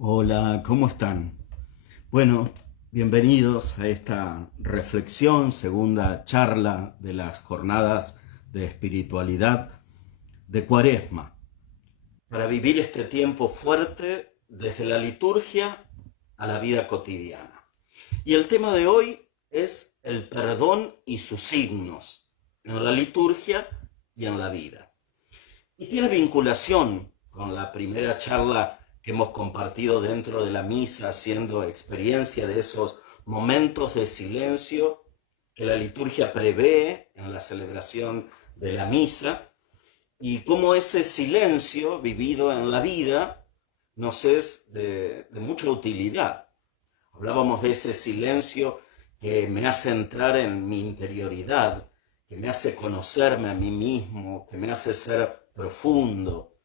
Hola, ¿cómo están? Bueno, bienvenidos a esta reflexión, segunda charla de las jornadas de espiritualidad de Cuaresma, para vivir este tiempo fuerte desde la liturgia a la vida cotidiana. Y el tema de hoy es el perdón y sus signos en la liturgia y en la vida. Y tiene vinculación con la primera charla que hemos compartido dentro de la misa, haciendo experiencia de esos momentos de silencio que la liturgia prevé en la celebración de la misa, y cómo ese silencio vivido en la vida nos es de mucha utilidad. Hablábamos de ese silencio que me hace entrar en mi interioridad, que me hace conocerme a mí mismo, que me hace ser profundo.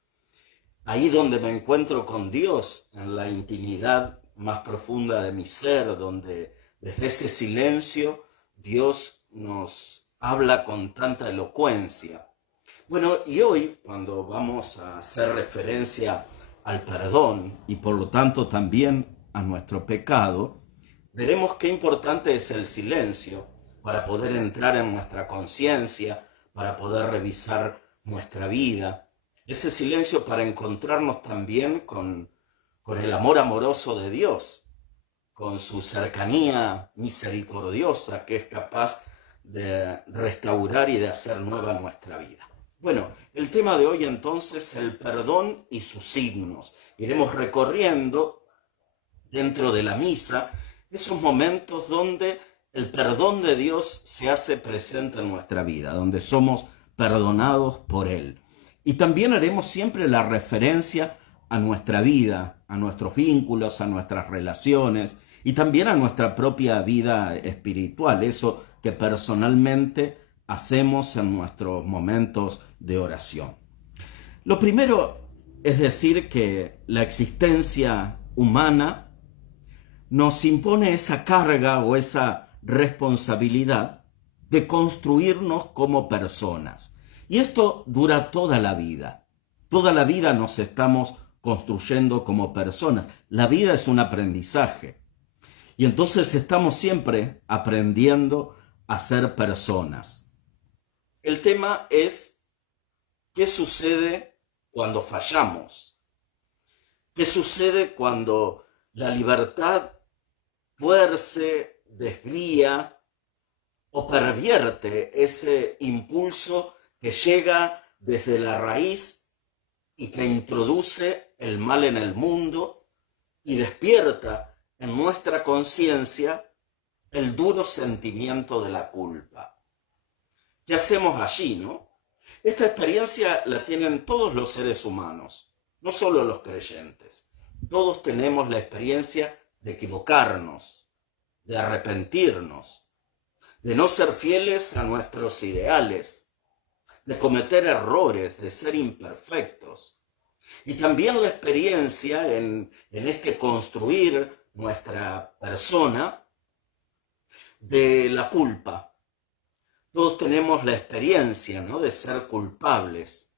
Ahí donde me encuentro con Dios, en la intimidad más profunda de mi ser, donde desde ese silencio Dios nos habla con tanta elocuencia. Bueno, y hoy, cuando vamos a hacer referencia al perdón y por lo tanto también a nuestro pecado, veremos qué importante es el silencio para poder entrar en nuestra conciencia, para poder revisar nuestra vida. Ese silencio para encontrarnos también con el amor amoroso de Dios, con su cercanía misericordiosa que es capaz de restaurar y de hacer nueva nuestra vida. Bueno, el tema de hoy entonces es el perdón y sus signos. Iremos recorriendo dentro de la misa esos momentos donde el perdón de Dios se hace presente en nuestra vida, donde somos perdonados por Él. Y también haremos siempre la referencia a nuestra vida, a nuestros vínculos, a nuestras relaciones y también a nuestra propia vida espiritual, eso que personalmente hacemos en nuestros momentos de oración. Lo primero es decir que la existencia humana nos impone esa carga o esa responsabilidad de construirnos como personas. Y esto dura toda la vida. Toda la vida nos estamos construyendo como personas. La vida es un aprendizaje. Y entonces estamos siempre aprendiendo a ser personas. El tema es qué sucede cuando fallamos. ¿Qué sucede cuando la libertad tuerce, desvía o pervierte ese impulso que llega desde la raíz y que introduce el mal en el mundo y despierta en nuestra conciencia el duro sentimiento de la culpa? ¿Qué hacemos allí, no? Esta experiencia la tienen todos los seres humanos, no solo los creyentes. Todos tenemos la experiencia de equivocarnos, de arrepentirnos, de no ser fieles a nuestros ideales, de cometer errores, de ser imperfectos. Y también la experiencia en este construir nuestra persona de la culpa. Todos tenemos la experiencia, ¿no?, de ser culpables.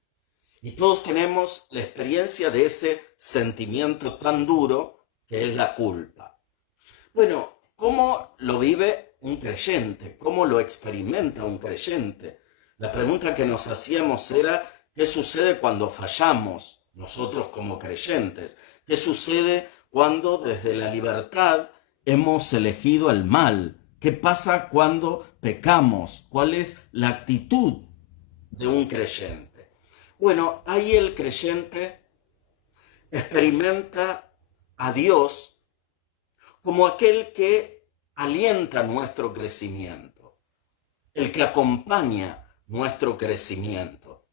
Y todos tenemos la experiencia de ese sentimiento tan duro que es la culpa. Bueno, ¿cómo lo vive un creyente? ¿Cómo lo experimenta un creyente? La pregunta que nos hacíamos era, ¿qué sucede cuando fallamos nosotros como creyentes? ¿Qué sucede cuando desde la libertad hemos elegido el mal? ¿Qué pasa cuando pecamos? ¿Cuál es la actitud de un creyente? Bueno, ahí el creyente experimenta a Dios como aquel que alienta nuestro crecimiento, el que acompaña nuestro crecimiento.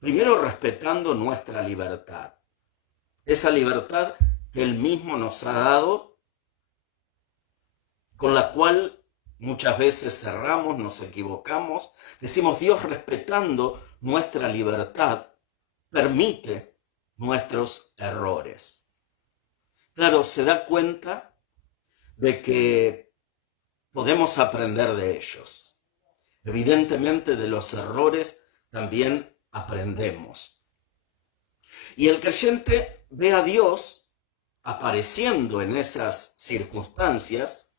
Primero respetando nuestra libertad, esa libertad que Él mismo nos ha dado, con la cual muchas veces cerramos, nos equivocamos. Decimos, Dios, respetando nuestra libertad, permite nuestros errores. Claro, se da cuenta de que podemos aprender de ellos. Evidentemente, de los errores también aprendemos. Y el creyente ve a Dios apareciendo en esas circunstancias,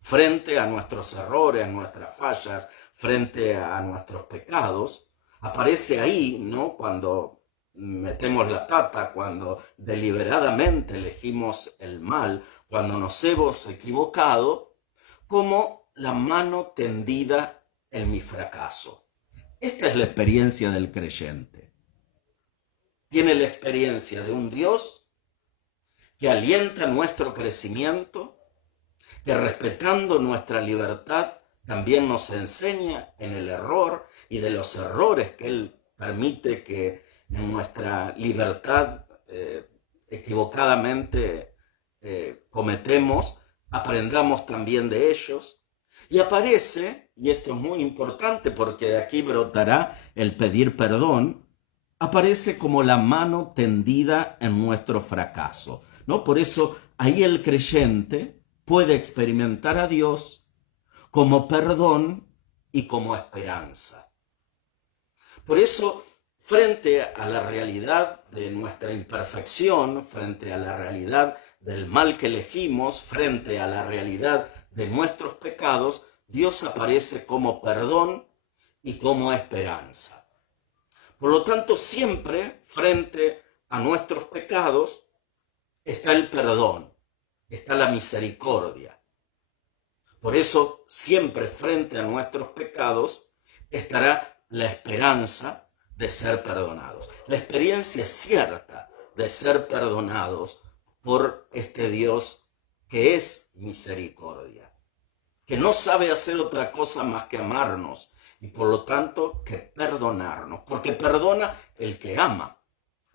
frente a nuestros errores, a nuestras fallas, frente a nuestros pecados, aparece ahí, ¿no? Cuando metemos la pata, cuando deliberadamente elegimos el mal, cuando nos hemos equivocado, como la mano tendida en mi fracaso. Esta es la experiencia del creyente. Tiene la experiencia de un Dios que alienta nuestro crecimiento, que respetando nuestra libertad también nos enseña en el error y de los errores que Él permite que en nuestra libertad equivocadamente cometemos, aprendamos también de ellos. Y aparece, y esto es muy importante porque de aquí brotará el pedir perdón, aparece como la mano tendida en nuestro fracaso, ¿no? Por eso ahí el creyente puede experimentar a Dios como perdón y como esperanza. Por eso, frente a la realidad de nuestra imperfección, frente a la realidad del mal que elegimos, frente a la realidad de nuestros pecados, Dios aparece como perdón y como esperanza. Por lo tanto, siempre frente a nuestros pecados está el perdón, está la misericordia. Por eso, siempre frente a nuestros pecados estará la esperanza de ser perdonados. La experiencia cierta de ser perdonados por este Dios que es misericordia, que no sabe hacer otra cosa más que amarnos y por lo tanto que perdonarnos, porque perdona el que ama.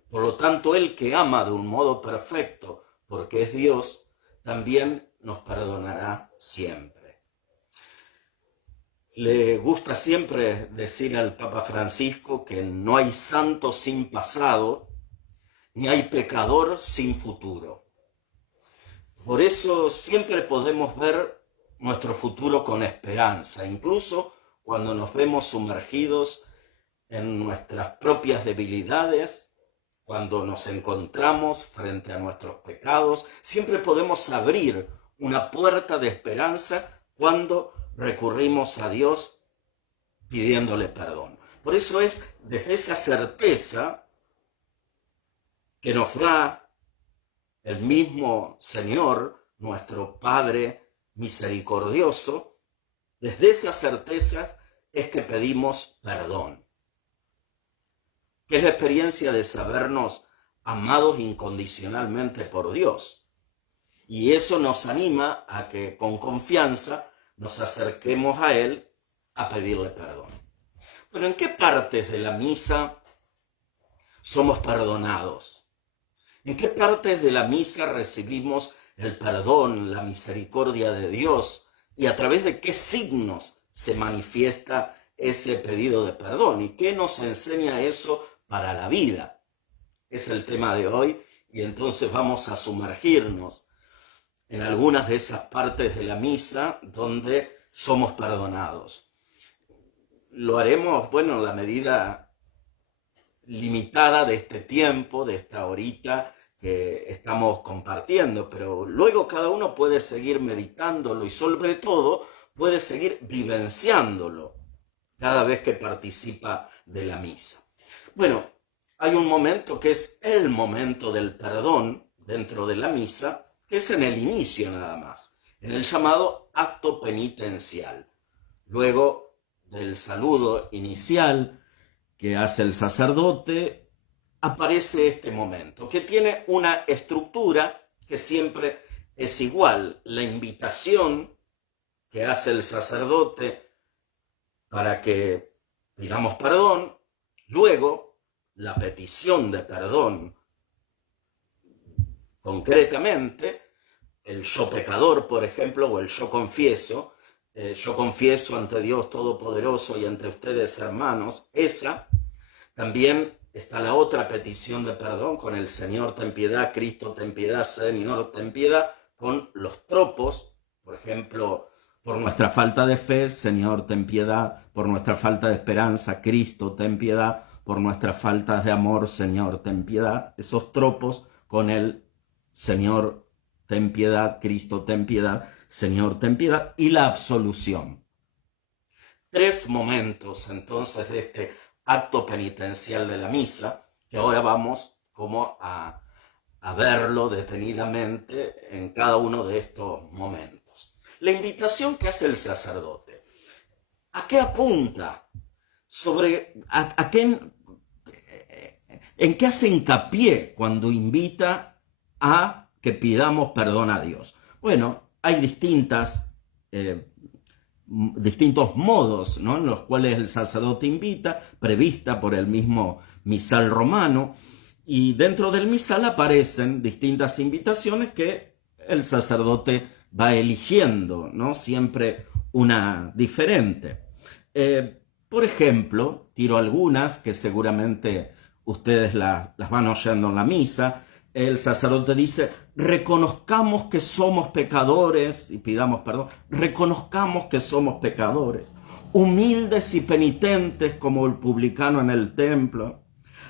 Por lo tanto, el que ama de un modo perfecto, porque es Dios, también nos perdonará siempre. Le gusta siempre decir al Papa Francisco que no hay santo sin pasado, ni hay pecador sin futuro. Por eso siempre podemos ver nuestro futuro con esperanza, incluso cuando nos vemos sumergidos en nuestras propias debilidades, cuando nos encontramos frente a nuestros pecados, siempre podemos abrir una puerta de esperanza cuando recurrimos a Dios pidiéndole perdón. Por eso es desde esa certeza que nos da el mismo Señor, nuestro Padre misericordioso, desde esas certezas es que pedimos perdón. Que es la experiencia de sabernos amados incondicionalmente por Dios. Y eso nos anima a que con confianza nos acerquemos a Él a pedirle perdón. Pero ¿en qué partes de la misa somos perdonados? ¿En qué partes de la misa recibimos el perdón, la misericordia de Dios? ¿Y a través de qué signos se manifiesta ese pedido de perdón? ¿Y qué nos enseña eso para la vida? Es el tema de hoy y entonces vamos a sumergirnos en algunas de esas partes de la misa donde somos perdonados. Lo haremos, bueno, en la medida limitada de este tiempo, de esta horita que estamos compartiendo, pero luego cada uno puede seguir meditándolo y sobre todo puede seguir vivenciándolo cada vez que participa de la misa. Bueno, hay un momento que es el momento del perdón dentro de la misa, que es en el inicio nada más, en el llamado acto penitencial. Luego del saludo inicial que hace el sacerdote, aparece este momento, que tiene una estructura que siempre es igual. La invitación que hace el sacerdote para que pidamos perdón, luego la petición de perdón, concretamente, el yo pecador, por ejemplo, o el yo confieso ante Dios Todopoderoso y ante ustedes, hermanos, esa. También está la otra petición de perdón con el Señor, ten piedad, Cristo, ten piedad, Señor, ten piedad, con los tropos, por ejemplo, por nuestra falta de fe, Señor, ten piedad, por nuestra falta de esperanza, Cristo, ten piedad, por nuestras faltas de amor, Señor, ten piedad. Esos tropos con el Señor, ten piedad, Cristo, ten piedad, Señor, ten piedad, y la absolución. 3 momentos entonces de este acto penitencial de la misa, que ahora vamos como a verlo detenidamente en cada uno de estos momentos. La invitación que hace el sacerdote, ¿a qué apunta? ¿En qué hace hincapié cuando invita a que pidamos perdón a Dios? Bueno, hay distintos modos, ¿no?, en los cuales el sacerdote invita, prevista por el mismo misal romano, y dentro del misal aparecen distintas invitaciones que el sacerdote va eligiendo, ¿no?, siempre una diferente. Por ejemplo, tiro algunas que seguramente ustedes las van oyendo en la misa. El sacerdote dice: reconozcamos que somos pecadores y pidamos perdón. Reconozcamos que somos pecadores, humildes y penitentes como el publicano en el templo.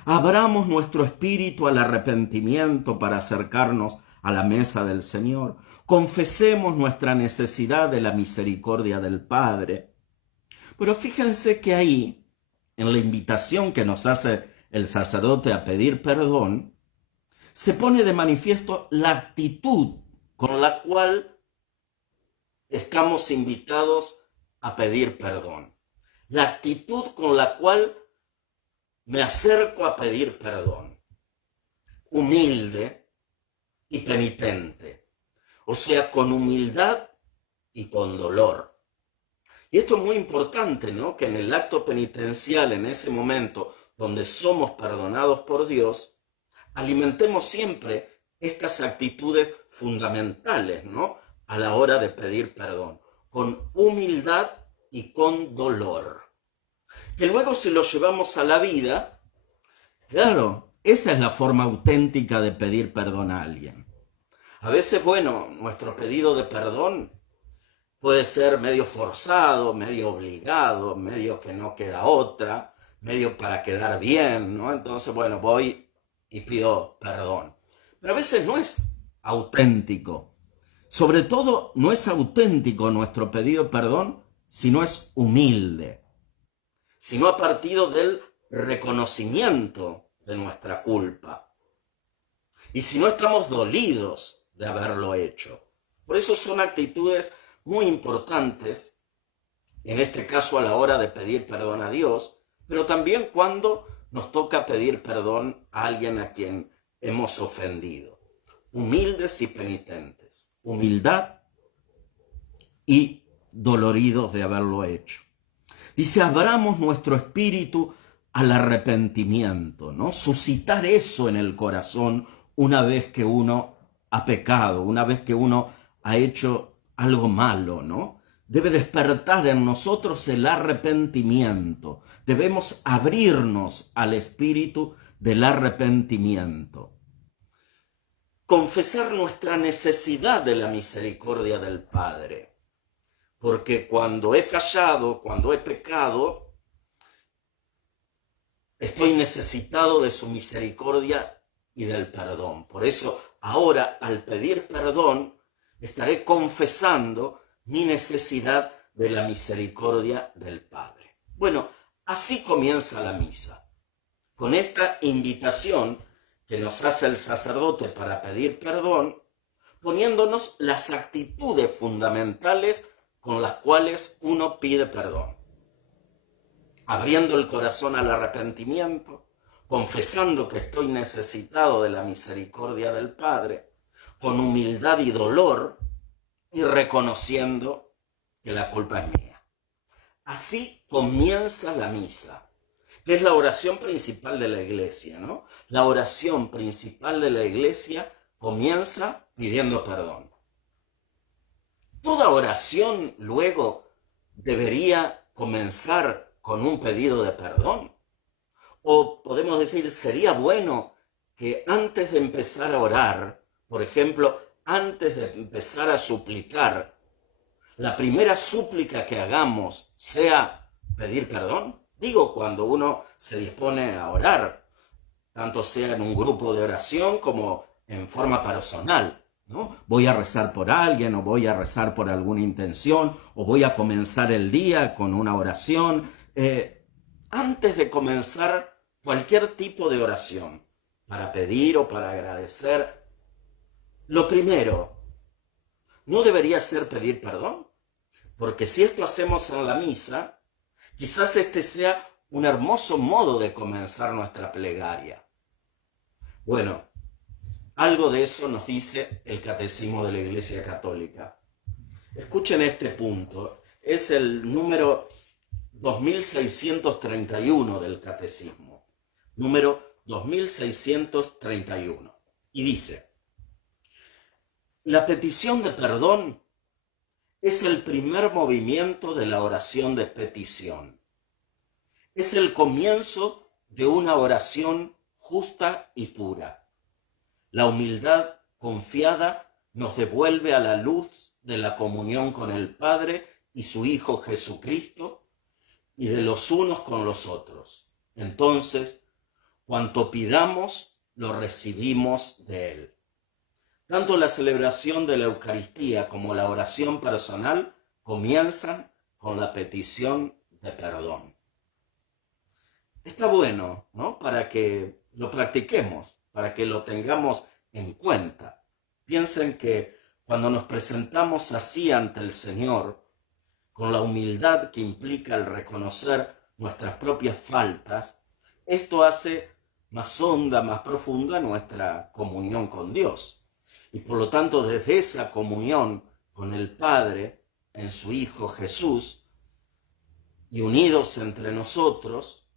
Abramos nuestro espíritu al arrepentimiento para acercarnos a la mesa del Señor. Confesemos nuestra necesidad de la misericordia del Padre. Pero fíjense que ahí, en la invitación que nos hace el sacerdote a pedir perdón, se pone de manifiesto la actitud con la cual estamos invitados a pedir perdón. La actitud con la cual me acerco a pedir perdón. Humilde y penitente. O sea, con humildad y con dolor. Y esto es muy importante, ¿no?, que en el acto penitencial, en ese momento donde somos perdonados por Dios, alimentemos siempre estas actitudes fundamentales, ¿no?, a la hora de pedir perdón, con humildad y con dolor. Que luego, si lo llevamos a la vida, claro, esa es la forma auténtica de pedir perdón a alguien. A veces, bueno, nuestro pedido de perdón puede ser medio forzado, medio obligado, medio que no queda otra, medio para quedar bien, ¿no? Entonces, bueno, voy y pido perdón. Pero a veces no es auténtico. Sobre todo, no es auténtico nuestro pedido de perdón si no es humilde, si no ha partido del reconocimiento de nuestra culpa y si no estamos dolidos de haberlo hecho. Por eso son actitudes muy importantes, en este caso a la hora de pedir perdón a Dios, pero también cuando nos toca pedir perdón a alguien a quien hemos ofendido. Humildes y penitentes. Humildad y doloridos de haberlo hecho. Dice: abramos nuestro espíritu al arrepentimiento, ¿no? Suscitar eso en el corazón una vez que uno ha pecado, una vez que uno ha hecho algo malo, ¿no? Debe despertar en nosotros el arrepentimiento. Debemos abrirnos al espíritu del arrepentimiento. Confesar nuestra necesidad de la misericordia del Padre. Porque cuando he fallado, cuando he pecado, estoy necesitado de su misericordia y del perdón. Por eso, ahora, al pedir perdón, estaré confesando mi necesidad de la misericordia del Padre. Bueno, así comienza la misa, con esta invitación que nos hace el sacerdote para pedir perdón, poniéndonos las actitudes fundamentales con las cuales uno pide perdón. Abriendo el corazón al arrepentimiento, confesando que estoy necesitado de la misericordia del Padre, con humildad y dolor, y reconociendo que la culpa es mía. Así comienza la misa, que es la oración principal de la Iglesia, ¿no? La oración principal de la Iglesia comienza pidiendo perdón. Toda oración luego debería comenzar con un pedido de perdón. O podemos decir, sería bueno que antes de empezar a orar, por ejemplo, antes de empezar a suplicar, la primera súplica que hagamos sea pedir perdón. Digo, cuando uno se dispone a orar, tanto sea en un grupo de oración como en forma personal, ¿no? Voy a rezar por alguien, o voy a rezar por alguna intención, o voy a comenzar el día con una oración. Antes de comenzar cualquier tipo de oración, para pedir o para agradecer, lo primero, ¿no debería ser pedir perdón? Porque si esto hacemos en la misa, quizás este sea un hermoso modo de comenzar nuestra plegaria. Bueno, algo de eso nos dice el Catecismo de la Iglesia Católica. Escuchen este punto, es el número 2631 del Catecismo, número 2631, y dice: la petición de perdón es el primer movimiento de la oración de petición. Es el comienzo de una oración justa y pura. La humildad confiada nos devuelve a la luz de la comunión con el Padre y su Hijo Jesucristo, y de los unos con los otros. Entonces, cuanto pidamos, lo recibimos de Él. Tanto la celebración de la Eucaristía como la oración personal comienzan con la petición de perdón. Está bueno, ¿no? Para que lo practiquemos, para que lo tengamos en cuenta. Piensen que cuando nos presentamos así ante el Señor, con la humildad que implica el reconocer nuestras propias faltas, esto hace más honda, más profunda nuestra comunión con Dios. Y por lo tanto, desde esa comunión con el Padre en su Hijo Jesús, y unidos entre nosotros,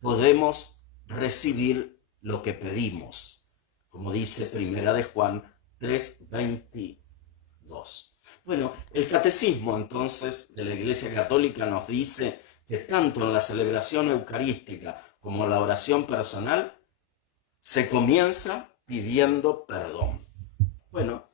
podemos recibir lo que pedimos, como dice Primera de Juan 3:22. Bueno, el Catecismo entonces de la Iglesia Católica nos dice que tanto en la celebración eucarística como en la oración personal se comienza pidiendo perdón. Bueno,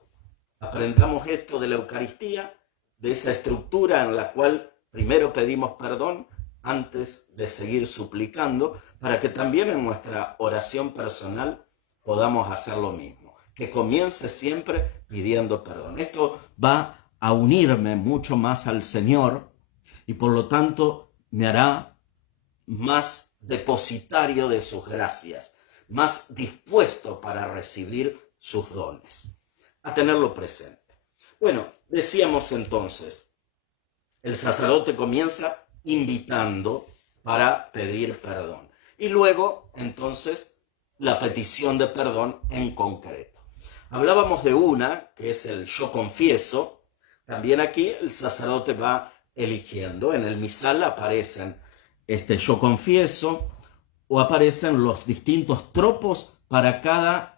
aprendamos esto de la Eucaristía, de esa estructura en la cual primero pedimos perdón antes de seguir suplicando, para que también en nuestra oración personal podamos hacer lo mismo, que comience siempre pidiendo perdón. Esto va a unirme mucho más al Señor y por lo tanto me hará más depositario de sus gracias, más dispuesto para recibir sus dones. A tenerlo presente. Bueno, decíamos entonces, el sacerdote comienza invitando para pedir perdón. Y luego, entonces, la petición de perdón en concreto. Hablábamos de una, que es el yo confieso. También aquí el sacerdote va eligiendo. En el misal aparecen yo confieso, o aparecen los distintos tropos para cada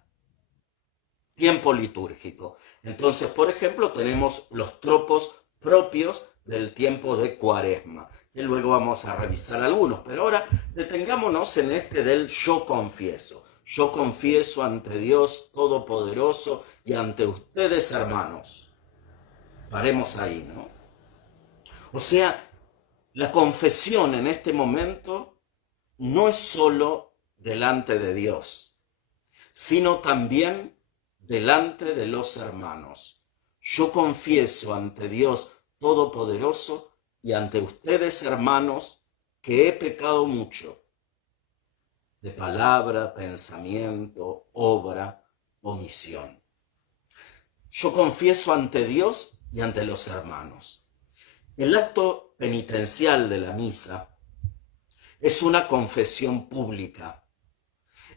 tiempo litúrgico. Entonces, por ejemplo, tenemos los tropos propios del tiempo de Cuaresma, que luego vamos a revisar algunos, pero ahora detengámonos en este del yo confieso. Yo confieso ante Dios Todopoderoso y ante ustedes, hermanos. Paremos ahí, ¿no? O sea, la confesión en este momento no es solo delante de Dios, sino también delante de los hermanos. Yo confieso ante Dios Todopoderoso y ante ustedes, hermanos, que he pecado mucho, de palabra, pensamiento, obra, omisión. Yo confieso ante Dios y ante los hermanos. El acto penitencial de la misa es una confesión pública,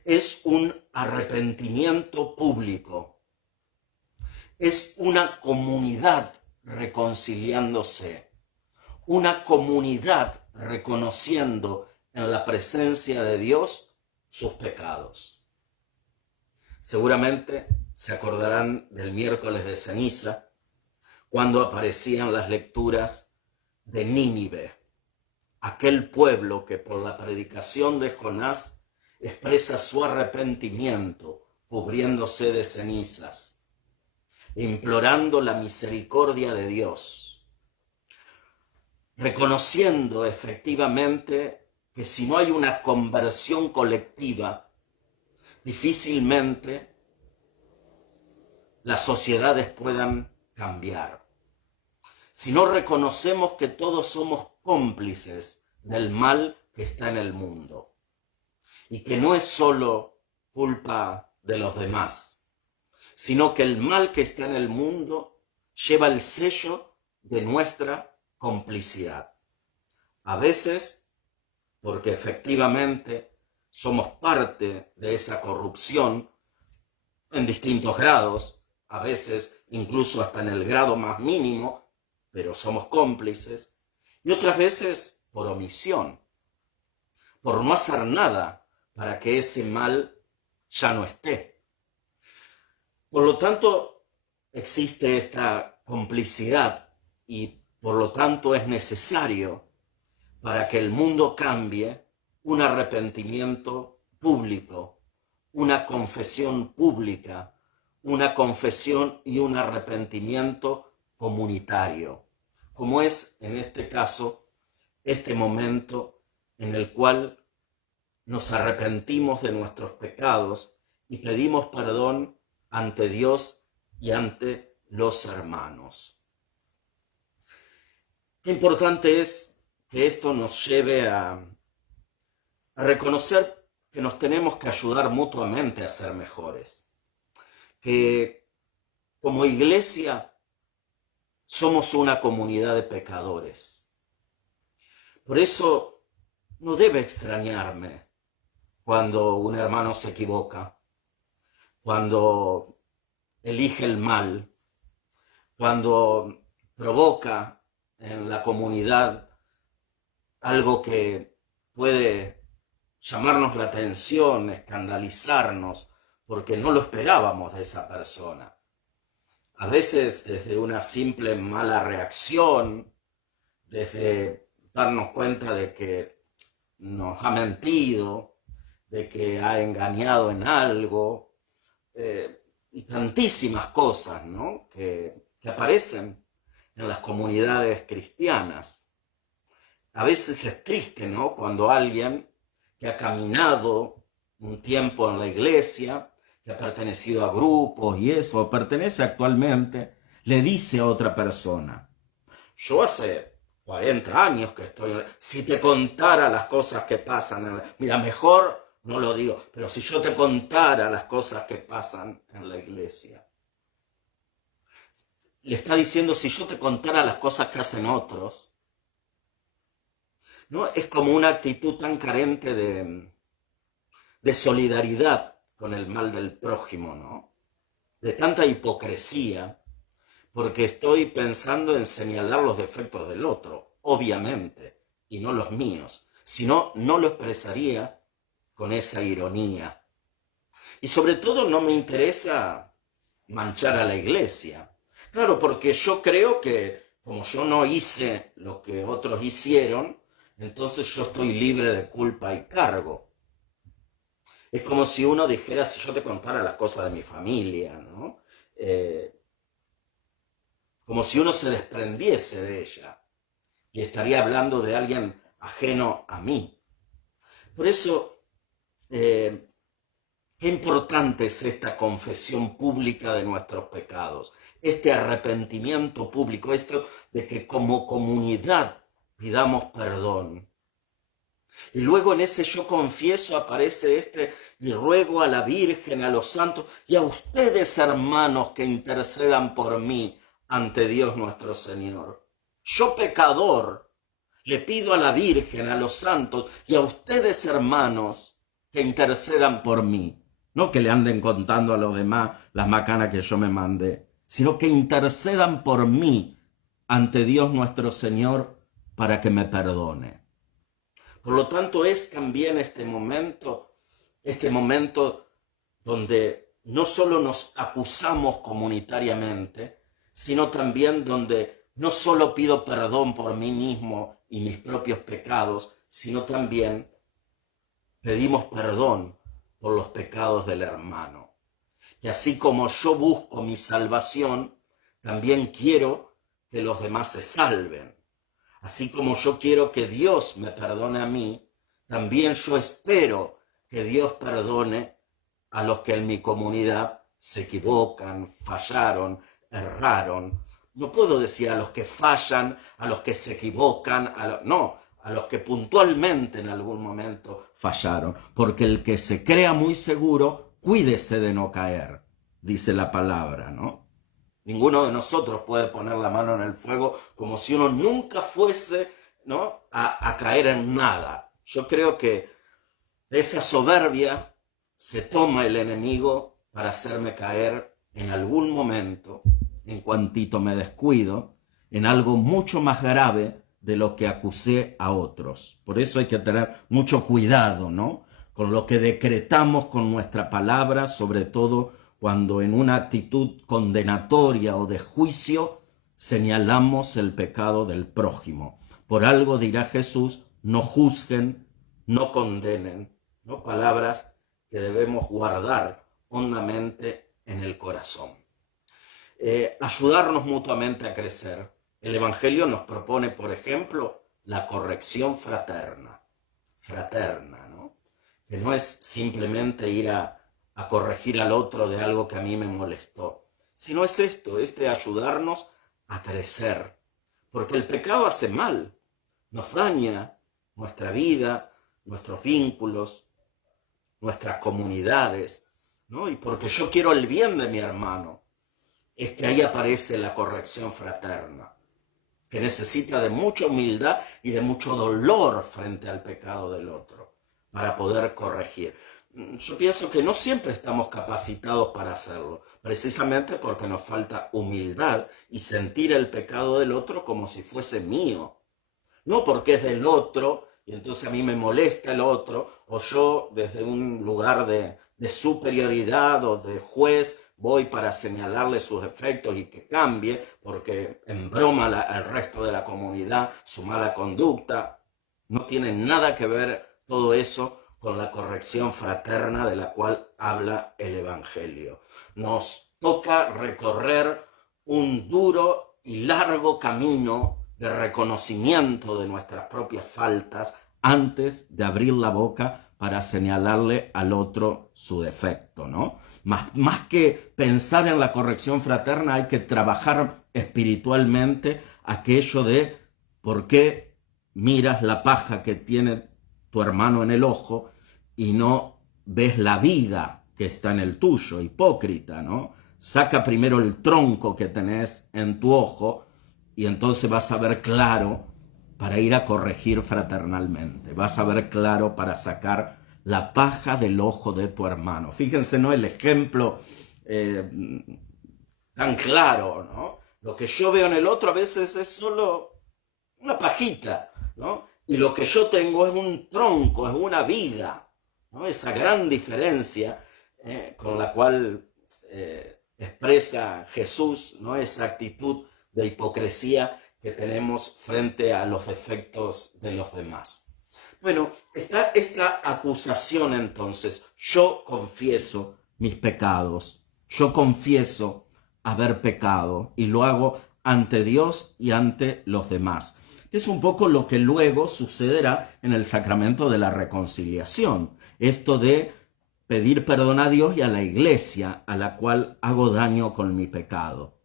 es un arrepentimiento público, es una comunidad reconciliándose, una comunidad reconociendo en la presencia de Dios sus pecados. Seguramente se acordarán del miércoles de ceniza, cuando aparecían las lecturas de Nínive, aquel pueblo que por la predicación de Jonás expresa su arrepentimiento cubriéndose de cenizas, implorando la misericordia de Dios, reconociendo efectivamente que si no hay una conversión colectiva, difícilmente las sociedades puedan cambiar. Si no reconocemos que todos somos cómplices del mal que está en el mundo y que no es solo culpa de los demás, sino que el mal que está en el mundo lleva el sello de nuestra complicidad. A veces, porque efectivamente somos parte de esa corrupción en distintos grados, a veces incluso hasta en el grado más mínimo, pero somos cómplices, y otras veces por omisión, por no hacer nada para que ese mal ya no esté. Por lo tanto, existe esta complicidad y por lo tanto es necesario para que el mundo cambie un arrepentimiento público, una confesión pública, una confesión y un arrepentimiento comunitario, como es en este caso este momento en el cual nos arrepentimos de nuestros pecados y pedimos perdón ante Dios y ante los hermanos. Qué importante es que esto nos lleve a reconocer que nos tenemos que ayudar mutuamente a ser mejores, que como iglesia somos una comunidad de pecadores. Por eso no debe extrañarme cuando un hermano se equivoca, cuando elige el mal, cuando provoca en la comunidad algo que puede llamarnos la atención, escandalizarnos, porque no lo esperábamos de esa persona. A veces desde una simple mala reacción, desde darnos cuenta de que nos ha mentido, de que ha engañado en algo, y tantísimas cosas, ¿no?, que aparecen en las comunidades cristianas. A veces es triste, ¿no?, cuando alguien que ha caminado un tiempo en la iglesia, que ha pertenecido a grupos y eso, o pertenece actualmente, le dice a otra persona: yo hace 40 años que estoy, si te contara las cosas que pasan, mira, mejor no lo digo, pero si yo te contara las cosas que pasan en la iglesia. Le está diciendo, si yo te contara las cosas que hacen otros. ¿No? Es como una actitud tan carente de solidaridad con el mal del prójimo, ¿no? De tanta hipocresía, porque estoy pensando en señalar los defectos del otro, obviamente, y no los míos. Si no, no lo expresaría con esa ironía. Y sobre todo no me interesa manchar a la iglesia. Claro, porque yo creo que como yo no hice lo que otros hicieron, entonces yo estoy libre de culpa y cargo. Es como si uno dijera, si yo te contara las cosas de mi familia, ¿no? Como si uno se desprendiese de ella y estaría hablando de alguien ajeno a mí. Por eso, qué importante es esta confesión pública de nuestros pecados, este arrepentimiento público, esto de que como comunidad pidamos perdón. Y luego en ese yo confieso aparece y ruego a la Virgen, a los santos y a ustedes, hermanos, que intercedan por mí ante Dios nuestro Señor. Yo, pecador, le pido a la Virgen, a los santos y a ustedes, hermanos, que intercedan por mí. No que le anden contando a los demás las macanas que yo me mandé, sino que intercedan por mí ante Dios nuestro Señor para que me perdone. Por lo tanto, es también este momento donde no solo nos acusamos comunitariamente, sino también donde no solo pido perdón por mí mismo y mis propios pecados, sino también pedimos perdón por los pecados del hermano. Y así como yo busco mi salvación, también quiero que los demás se salven. Así como yo quiero que Dios me perdone a mí, también yo espero que Dios perdone a los que en mi comunidad se equivocan, fallaron, erraron. No puedo decir a los que fallan, a los que se equivocan, no, a los que puntualmente en algún momento fallaron. Porque el que se crea muy seguro, cuídese de no caer, dice la palabra, ¿no? Ninguno de nosotros puede poner la mano en el fuego como si uno nunca fuese, ¿no?, a caer en nada. Yo creo que de esa soberbia se toma el enemigo para hacerme caer en algún momento, en cuantito me descuido, en algo mucho más grave de lo que acusé a otros. Por eso hay que tener mucho cuidado, ¿no?, con lo que decretamos con nuestra palabra, sobre todo cuando en una actitud condenatoria o de juicio señalamos el pecado del prójimo. Por algo dirá Jesús, no juzguen, no condenen, ¿no? Palabras que debemos guardar hondamente en el corazón. Ayudarnos mutuamente a crecer. El Evangelio nos propone, por ejemplo, la corrección fraterna, ¿no? Que no es simplemente ir a corregir al otro de algo que a mí me molestó, sino es esto, es de ayudarnos a crecer, porque el pecado hace mal, nos daña nuestra vida, nuestros vínculos, nuestras comunidades, ¿no? Y porque yo quiero el bien de mi hermano, es que ahí aparece la corrección fraterna, que necesita de mucha humildad y de mucho dolor frente al pecado del otro, para poder corregir. Yo pienso que no siempre estamos capacitados para hacerlo, precisamente porque nos falta humildad y sentir el pecado del otro como si fuese mío. No porque es del otro y entonces a mí me molesta el otro, o yo desde un lugar de superioridad o de juez voy para señalarle sus defectos y que cambie porque embroma al resto de la comunidad su mala conducta. No tiene nada que ver todo eso con la corrección fraterna de la cual habla el Evangelio. Nos toca recorrer un duro y largo camino de reconocimiento de nuestras propias faltas antes de abrir la boca para señalarle al otro su defecto, ¿no? Más que pensar en la corrección fraterna, hay que trabajar espiritualmente aquello de por qué miras la paja que tiene tu hermano en el ojo y no ves la viga que está en el tuyo, hipócrita, ¿no? Saca primero el tronco que tenés en tu ojo y entonces vas a ver claro para ir a corregir fraternalmente. Vas a ver claro para sacar la paja del ojo de tu hermano. Fíjense, ¿no?, el ejemplo tan claro, ¿no? Lo que yo veo en el otro a veces es solo una pajita, ¿no? Y lo que yo tengo es un tronco, es una viga, ¿no? Esa gran diferencia con la cual expresa Jesús, ¿no?, esa actitud de hipocresía que tenemos frente a los defectos de los demás. Bueno, está esta acusación entonces. Yo confieso mis pecados, yo confieso haber pecado y lo hago ante Dios y ante los demás. Es un poco lo que luego sucederá en el sacramento de la reconciliación. Esto de pedir perdón a Dios y a la iglesia a la cual hago daño con mi pecado.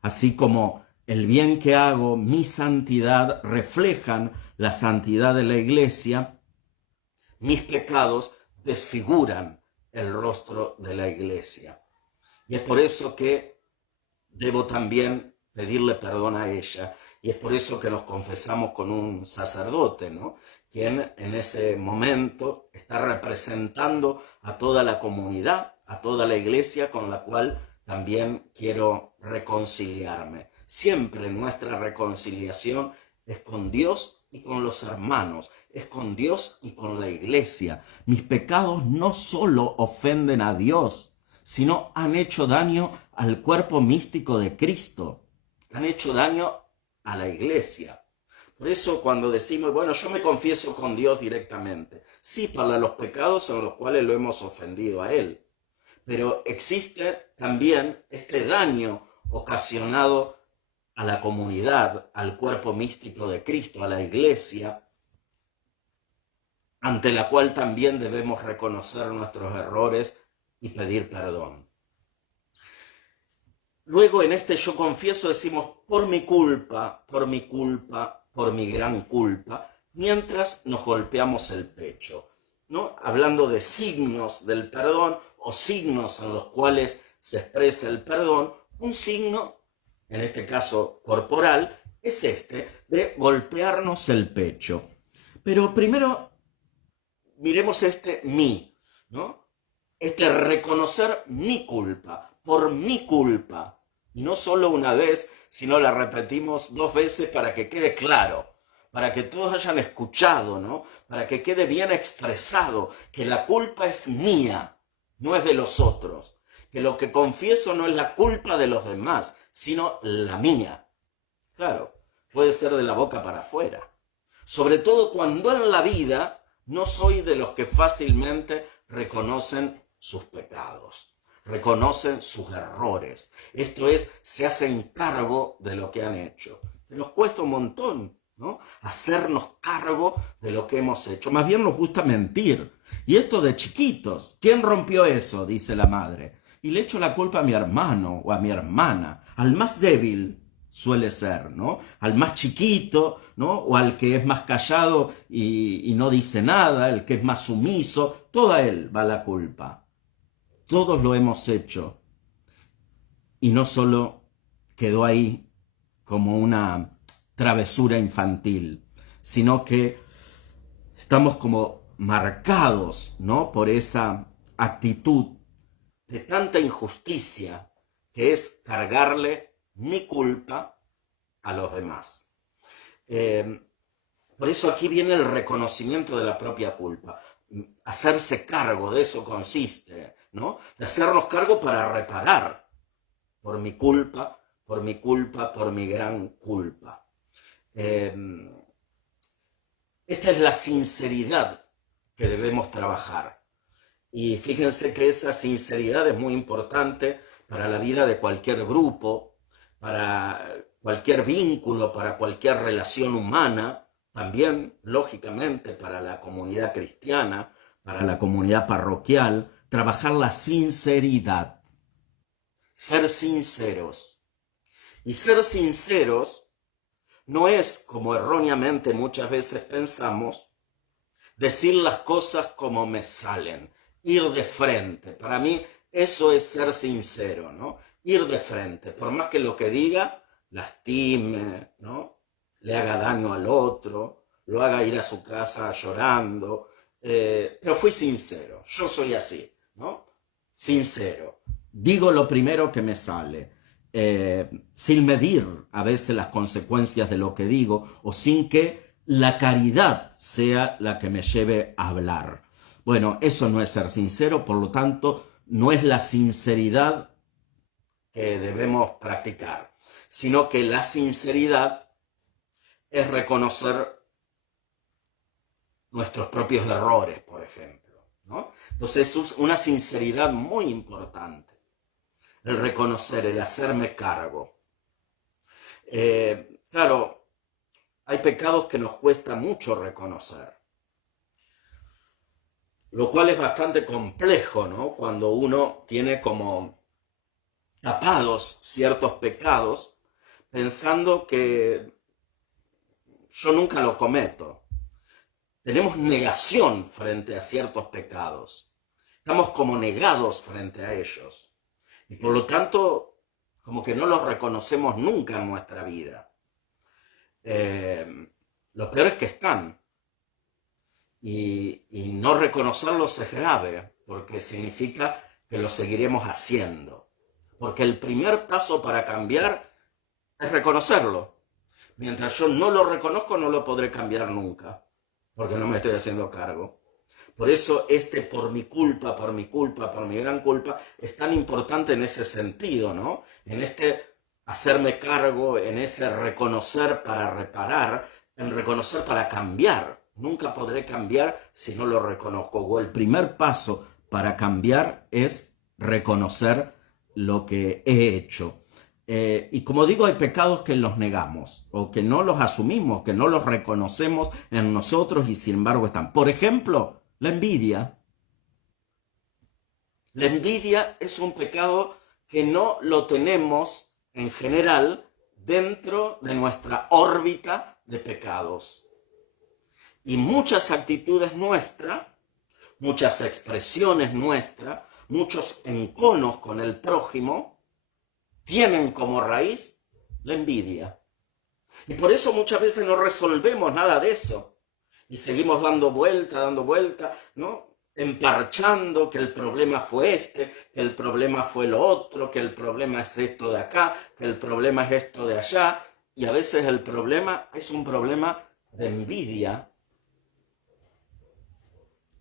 Así como el bien que hago, mi santidad, reflejan la santidad de la iglesia, mis pecados desfiguran el rostro de la iglesia. Y es por eso que debo también pedirle perdón a ella. Y es por eso que nos confesamos con un sacerdote, ¿no?, quien en ese momento está representando a toda la comunidad, a toda la iglesia con la cual también quiero reconciliarme. Siempre nuestra reconciliación es con Dios y con los hermanos, es con Dios y con la iglesia. Mis pecados no solo ofenden a Dios, sino han hecho daño al cuerpo místico de Cristo, han hecho daño a la iglesia. Por eso cuando decimos, bueno, yo me confieso con Dios directamente, sí, para los pecados en los cuales lo hemos ofendido a Él, pero existe también este daño ocasionado a la comunidad, al cuerpo místico de Cristo, a la iglesia, ante la cual también debemos reconocer nuestros errores y pedir perdón. Luego en este yo confieso decimos por mi culpa, por mi culpa, por mi gran culpa, mientras nos golpeamos el pecho, ¿no? Hablando de signos del perdón o signos en los cuales se expresa el perdón, un signo, en este caso corporal, es este de golpearnos el pecho. Pero primero miremos este mí, ¿no? Este reconocer mi culpa, por mi culpa. Y no solo una vez, sino la repetimos 2 veces para que quede claro, para que todos hayan escuchado, ¿no? Para que quede bien expresado que la culpa es mía, no es de los otros. Que lo que confieso no es la culpa de los demás, sino la mía. Claro, puede ser de la boca para afuera. Sobre todo cuando en la vida no soy de los que fácilmente reconocen sus pecados, reconocen sus errores. Esto es, se hacen cargo de lo que han hecho. Que nos cuesta un montón, ¿no? Hacernos cargo de lo que hemos hecho. Más bien nos gusta mentir. Y esto de chiquitos. ¿Quién rompió eso?, dice la madre. Y le echo la culpa a mi hermano o a mi hermana, al más débil suele ser, ¿no? Al más chiquito, ¿no? O al que es más callado y no dice nada, el que es más sumiso, todo a él va la culpa. Todos lo hemos hecho. Y no solo quedó ahí como una travesura infantil, sino que estamos como marcados, ¿no? Por esa actitud de tanta injusticia que es cargarle mi culpa a los demás. Por eso aquí viene el reconocimiento de la propia culpa. Hacerse cargo, de eso consiste, ¿no? De hacernos cargo para reparar por mi culpa, por mi culpa, por mi gran culpa. Esta es la sinceridad que debemos trabajar. Y fíjense que esa sinceridad es muy importante para la vida de cualquier grupo, para cualquier vínculo, para cualquier relación humana, también, lógicamente, para la comunidad cristiana, para la comunidad parroquial, trabajar la sinceridad, ser sinceros. Y ser sinceros no es, como erróneamente muchas veces pensamos, decir las cosas como me salen, ir de frente. Para mí eso es ser sincero, ¿no? Ir de frente, por más que lo que diga lastime, ¿no? Le haga daño al otro, lo haga ir a su casa llorando, pero fui sincero, yo soy así, ¿no? Sincero, digo lo primero que me sale, sin medir a veces las consecuencias de lo que digo o sin que la caridad sea la que me lleve a hablar. Bueno, eso no es ser sincero, por lo tanto, no es la sinceridad que debemos practicar, sino que la sinceridad es reconocer nuestros propios errores, por ejemplo, ¿no? Entonces es una sinceridad muy importante, el reconocer, el hacerme cargo. Claro, hay pecados que nos cuesta mucho reconocer, lo cual es bastante complejo, ¿no? Cuando uno tiene como tapados ciertos pecados, pensando que yo nunca lo cometo. Tenemos negación frente a ciertos pecados. Estamos como negados frente a ellos. Y por lo tanto, como que no los reconocemos nunca en nuestra vida. Lo peor es que están. Y no reconocerlos es grave, porque significa que lo seguiremos haciendo. Porque el primer paso para cambiar es reconocerlo. Mientras yo no lo reconozco, no lo podré cambiar nunca, porque no me estoy haciendo cargo. Por eso por mi culpa, por mi culpa, por mi gran culpa, es tan importante en ese sentido, ¿no? En hacerme cargo, en ese reconocer para reparar, en reconocer para cambiar. Nunca podré cambiar si no lo reconozco. O el primer paso para cambiar es reconocer lo que he hecho. Y como digo, hay pecados que los negamos o que no los asumimos, que no los reconocemos en nosotros y sin embargo están. Por ejemplo, la envidia. La envidia es un pecado que no lo tenemos en general dentro de nuestra órbita de pecados. Y muchas actitudes nuestras, muchas expresiones nuestras, muchos enconos con el prójimo, tienen como raíz la envidia. Y por eso muchas veces no resolvemos nada de eso. Y seguimos dando vuelta, ¿no? Emparchando que el problema fue este, que el problema fue lo otro, que el problema es esto de acá, que el problema es esto de allá. Y a veces el problema es un problema de envidia.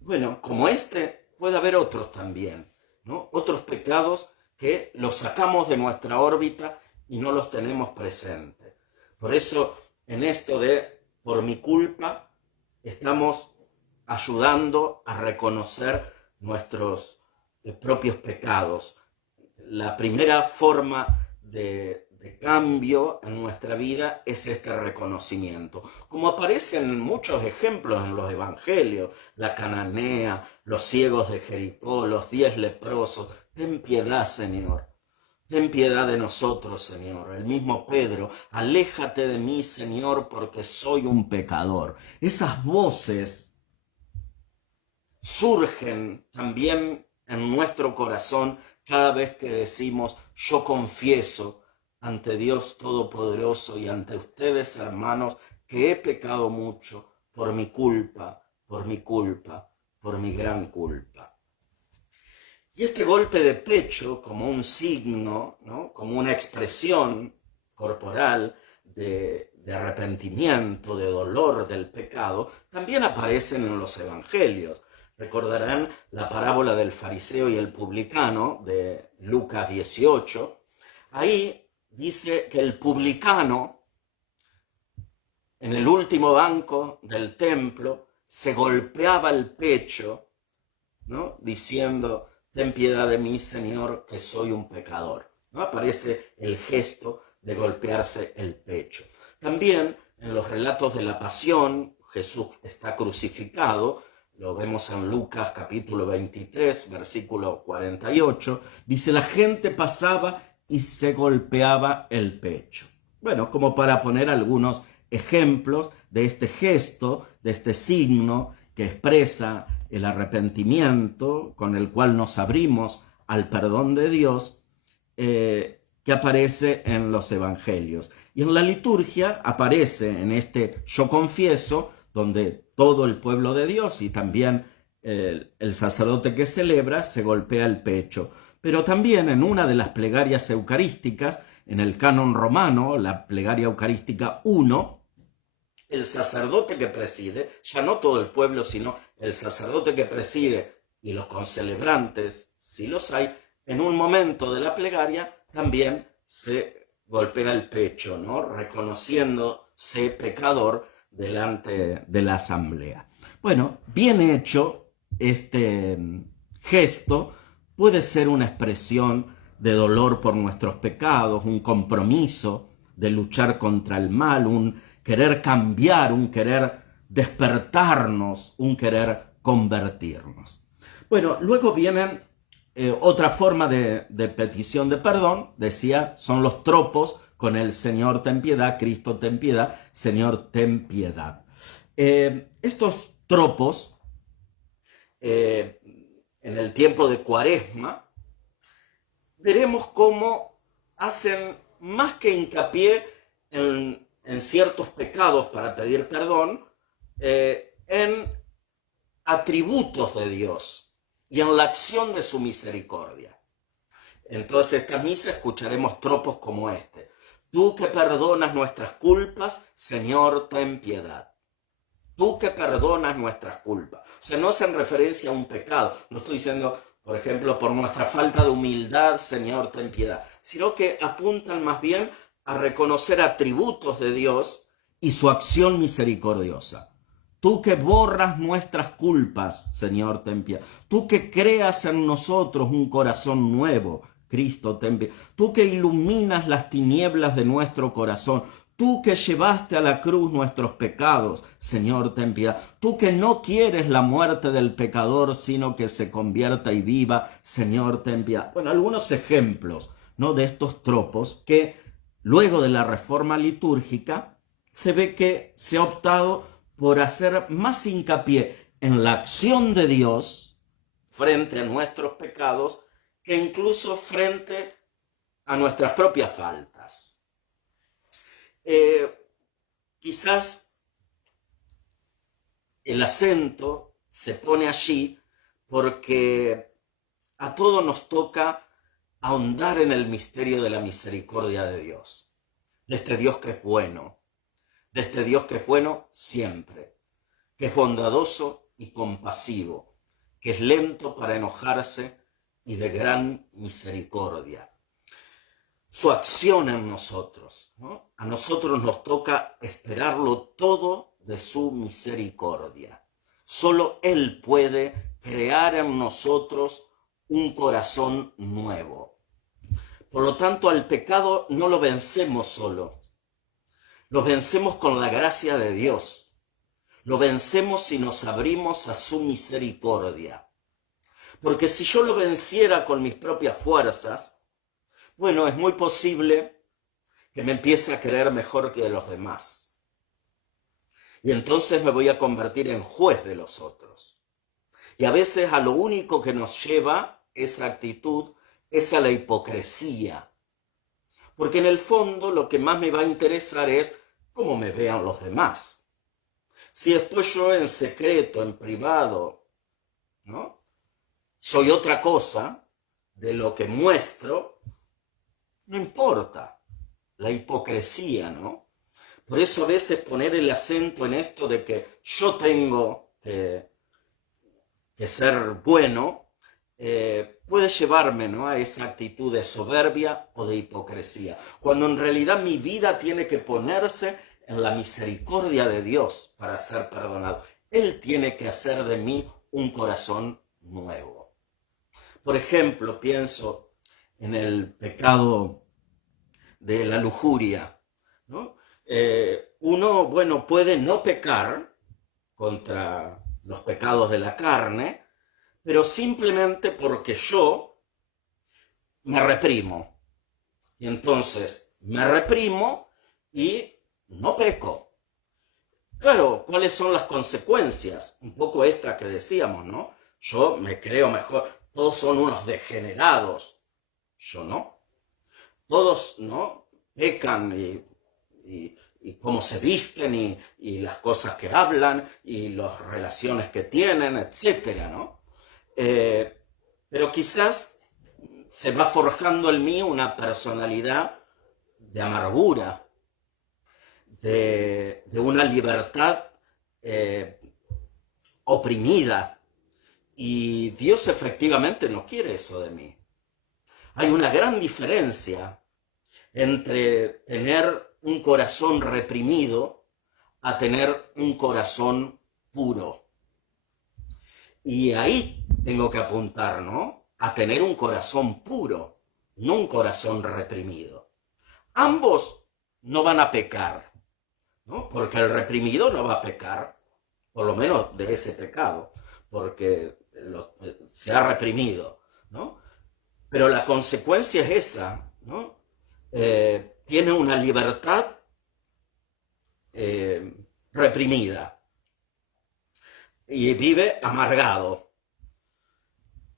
Bueno, como este, puede haber otros también, ¿no? Otros pecados que los sacamos de nuestra órbita y no los tenemos presentes. Por eso, en esto de por mi culpa, estamos ayudando a reconocer nuestros propios pecados. La primera forma de cambio en nuestra vida es este reconocimiento. Como aparecen muchos ejemplos en los evangelios, la cananea, los ciegos de Jericó, los 10 leprosos. Ten piedad, Señor. Ten piedad de nosotros, Señor. El mismo Pedro, aléjate de mí, Señor, porque soy un pecador. Esas voces surgen también en nuestro corazón cada vez que decimos, yo confieso ante Dios Todopoderoso y ante ustedes, hermanos, que he pecado mucho por mi culpa, por mi gran culpa. Y este golpe de pecho, como un signo, ¿no? Como una expresión corporal de arrepentimiento, de dolor del pecado, también aparecen en los evangelios. Recordarán la parábola del fariseo y el publicano de Lucas 18. Ahí dice que el publicano, en el último banco del templo, se golpeaba el pecho, ¿no? Diciendo, ten piedad de mí, Señor, que soy un pecador. ¿No? Aparece el gesto de golpearse el pecho. También en los relatos de la pasión, Jesús está crucificado, lo vemos en Lucas capítulo 23, versículo 48, dice, la gente pasaba y se golpeaba el pecho. Bueno, como para poner algunos ejemplos de este gesto, de este signo que expresa el arrepentimiento con el cual nos abrimos al perdón de Dios, que aparece en los evangelios. Y en la liturgia aparece en este yo confieso, donde todo el pueblo de Dios y también el sacerdote que celebra se golpea el pecho. Pero también en una de las plegarias eucarísticas, en el canon romano, la plegaria eucarística 1, el sacerdote que preside, ya no todo el pueblo, sino el sacerdote que preside y los concelebrantes, si los hay, en un momento de la plegaria también se golpea el pecho, ¿no? Reconociéndose pecador delante de la asamblea. Bueno, bien hecho, este gesto puede ser una expresión de dolor por nuestros pecados, un compromiso de luchar contra el mal, un querer cambiar, un querer despertarnos, un querer convertirnos. Bueno, luego vienen otra forma de petición de perdón, decía, son los tropos con el Señor ten piedad, Cristo ten piedad, Señor ten piedad. Estos tropos, en el tiempo de Cuaresma, veremos cómo hacen más que hincapié en ciertos pecados para pedir perdón, en atributos de Dios y en la acción de su misericordia. En todas estas misas escucharemos tropos como este. Tú que perdonas nuestras culpas, Señor, ten piedad. Tú que perdonas nuestras culpas. O sea, no hacen referencia a un pecado. No estoy diciendo, por ejemplo, por nuestra falta de humildad, Señor, ten piedad. Sino que apuntan más bien a reconocer atributos de Dios y su acción misericordiosa. Tú que borras nuestras culpas, Señor, ten piedad. Tú que creas en nosotros un corazón nuevo, Cristo, ten piedad. Tú que iluminas las tinieblas de nuestro corazón. Tú que llevaste a la cruz nuestros pecados, Señor, ten piedad. Tú que no quieres la muerte del pecador, sino que se convierta y viva, Señor, ten piedad. Bueno, algunos ejemplos, ¿no?, de estos tropos que luego de la reforma litúrgica se ve que se ha optado por hacer más hincapié en la acción de Dios frente a nuestros pecados que incluso frente a nuestras propias faltas. Quizás el acento se pone allí porque a todos nos toca ahondar en el misterio de la misericordia de Dios, de este Dios que es bueno, de este Dios que es bueno siempre, que es bondadoso y compasivo, que es lento para enojarse y de gran misericordia. Su acción en nosotros, ¿no? A nosotros nos toca esperarlo todo de su misericordia. Solo Él puede crear en nosotros un corazón nuevo. Por lo tanto, al pecado no lo vencemos solos. Lo vencemos con la gracia de Dios. Lo vencemos si nos abrimos a su misericordia. Porque si yo lo venciera con mis propias fuerzas, bueno, es muy posible que me empiece a creer mejor que los demás. Y entonces me voy a convertir en juez de los otros. Y a veces a lo único que nos lleva esa actitud es a la hipocresía. Porque en el fondo lo que más me va a interesar es cómo me vean los demás. Si después yo en secreto, en privado, ¿no?, soy otra cosa de lo que muestro, no importa. La hipocresía, ¿no? Por eso a veces poner el acento en esto de que yo tengo que ser bueno, puede llevarme, ¿no?, a esa actitud de soberbia o de hipocresía, cuando en realidad mi vida tiene que ponerse en la misericordia de Dios para ser perdonado. Él tiene que hacer de mí un corazón nuevo. Por ejemplo, pienso en el pecado de la lujuria, ¿no? Uno, bueno, puede no pecar contra los pecados de la carne, pero simplemente porque yo me reprimo. Y entonces me reprimo y no peco. Claro, ¿cuáles son las consecuencias? Un poco esta que decíamos, ¿no? Yo me creo mejor. Todos son unos degenerados. Yo no. Todos, ¿no?, pecan y cómo se visten y las cosas que hablan y las relaciones que tienen, etcétera, ¿no? Pero quizás se va forjando en mí una personalidad de amargura, de una libertad oprimida. Y Dios efectivamente no quiere eso de mí. Hay una gran diferencia entre tener un corazón reprimido a tener un corazón puro. Y ahí tengo que apuntar, ¿no?, a tener un corazón puro, no un corazón reprimido. Ambos no van a pecar, ¿no?, porque el reprimido no va a pecar, por lo menos de ese pecado, porque se ha reprimido, ¿no? Pero la consecuencia es esa, ¿no? Tiene una libertad reprimida y vive amargado.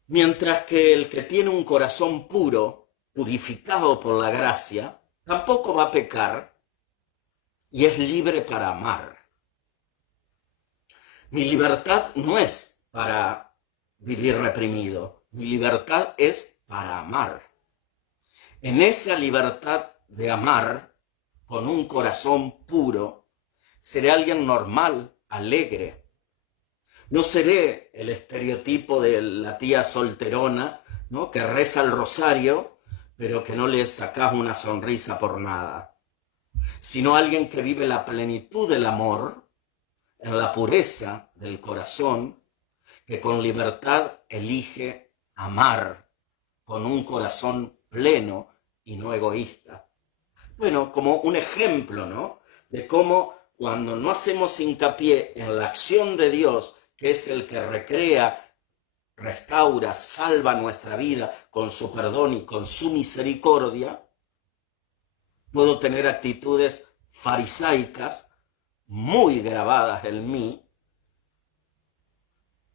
Mientras que el que tiene un corazón puro, purificado por la gracia, tampoco va a pecar y es libre para amar. Mi libertad no es para vivir reprimido, mi libertad es para amar. En esa libertad de amar, con un corazón puro, seré alguien normal, alegre. No seré el estereotipo de la tía solterona, ¿no?, que reza el rosario, pero que no le sacas una sonrisa por nada. Sino alguien que vive la plenitud del amor, en la pureza del corazón, que con libertad elige amar, con un corazón pleno y no egoísta. Bueno, como un ejemplo, ¿no?, de cómo cuando no hacemos hincapié en la acción de Dios, que es el que recrea restaura, salva nuestra vida con su perdón y con su misericordia, puedo tener actitudes farisaicas muy grabadas en mí,